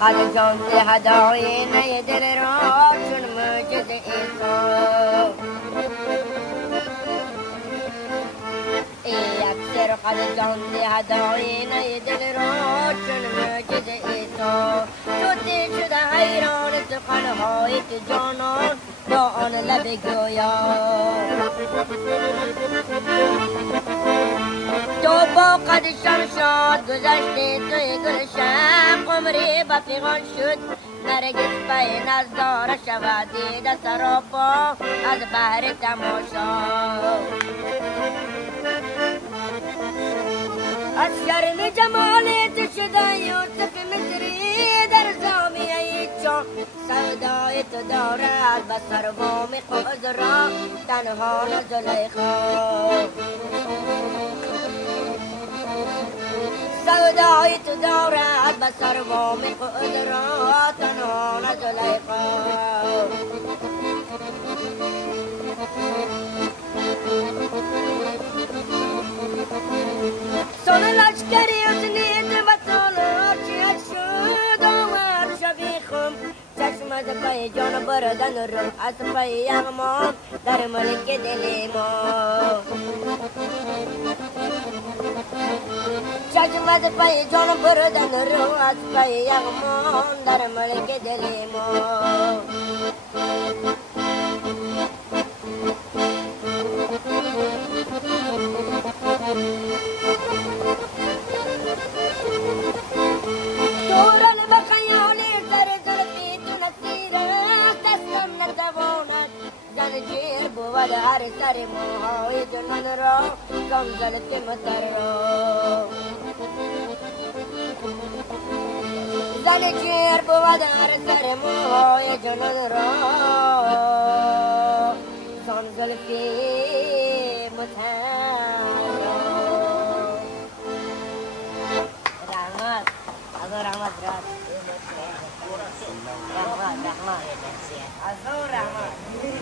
قد جنت هداينا دل را چون موجد ایسا اکثر قد جنت هداينا دل را چون موجد ایسا تو دی شده حیران سخنهای تو جانان با آن لب گویا تو با قد شمشاد گذشته توی گلشن قمری با پیغان شد نرگس پای نزدار شود دیده سراپا از بحر تماشا از شرم جمالت شده یوسف مصری در زامیه چون سودای تو دارد بسر بام خود را تنها زلیخا سودای تو دارد بسر بام خود را تنها زلیخا سن لشکری ازنید و تلاشیت شد آمد شبیخم چشم از پای جان بردن رو از پای یغمان در ملک دل ما چشم از پای جان بردن رو از پای یغمان در ملک دل ما بود هر سر موهای جنون را کمزلت متر را زنجیر بود هر سر موهای جنون را کمزلت متر را رحمت از رحمت رحمت رحمت از رحمت